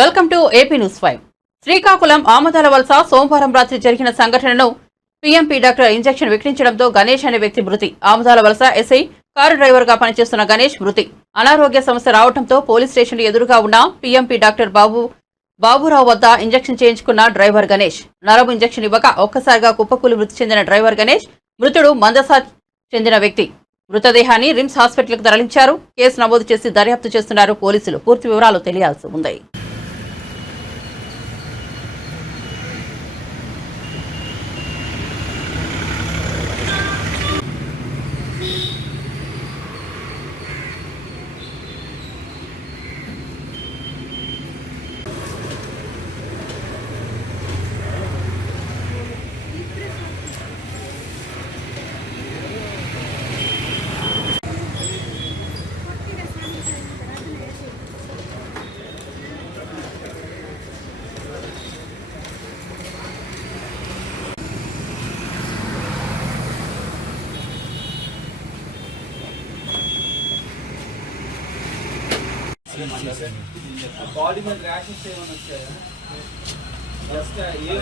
Welcome to AP news five. Srikakulam Amadalavalasa సోమవారం రాత్రి జరిగిన సంఘటనను పీఎంపీ డాక్టర్ ఇంజెక్షన్ విక్రించడంతో గణేష్ అనే వ్యక్తి మృతి. ఆమదాల వలస ఎస్ఐ కారు డ్రైవర్గా పనిచేస్తున్న గణేష్ మృతి. అనారోగ్య సమస్య రావడంతో పోలీస్ స్టేషన్ ఎదురుగా ఉన్న పీఎంపీ డాక్టర్ బాబు బాబురావు వద్ద ఇంజెక్షన్ చేయించుకున్న డ్రైవర్ గణేష్. నరబు ఇంజెక్షన్ ఇవ్వక ఒక్కసారిగా కుప్పకూలి మృతి చెందిన డ్రైవర్ గణేష్ మృతుడు మందసా చెందిన వ్యక్తి. మృతదేహాన్ని రిమ్స్ హాస్పిటల్కు తరలించారు. కేసు నమోదు చేసి దర్యాప్తు చేస్తున్నారు పోలీసులు. పూర్తి వివరాలు తెలియాల్సి ఉంది. బాడీ మీద ర్యాషెస్ ఏమైనా వచ్చాయా జస్ట్ ఏ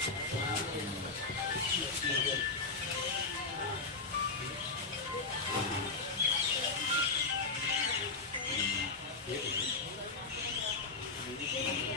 Thank you.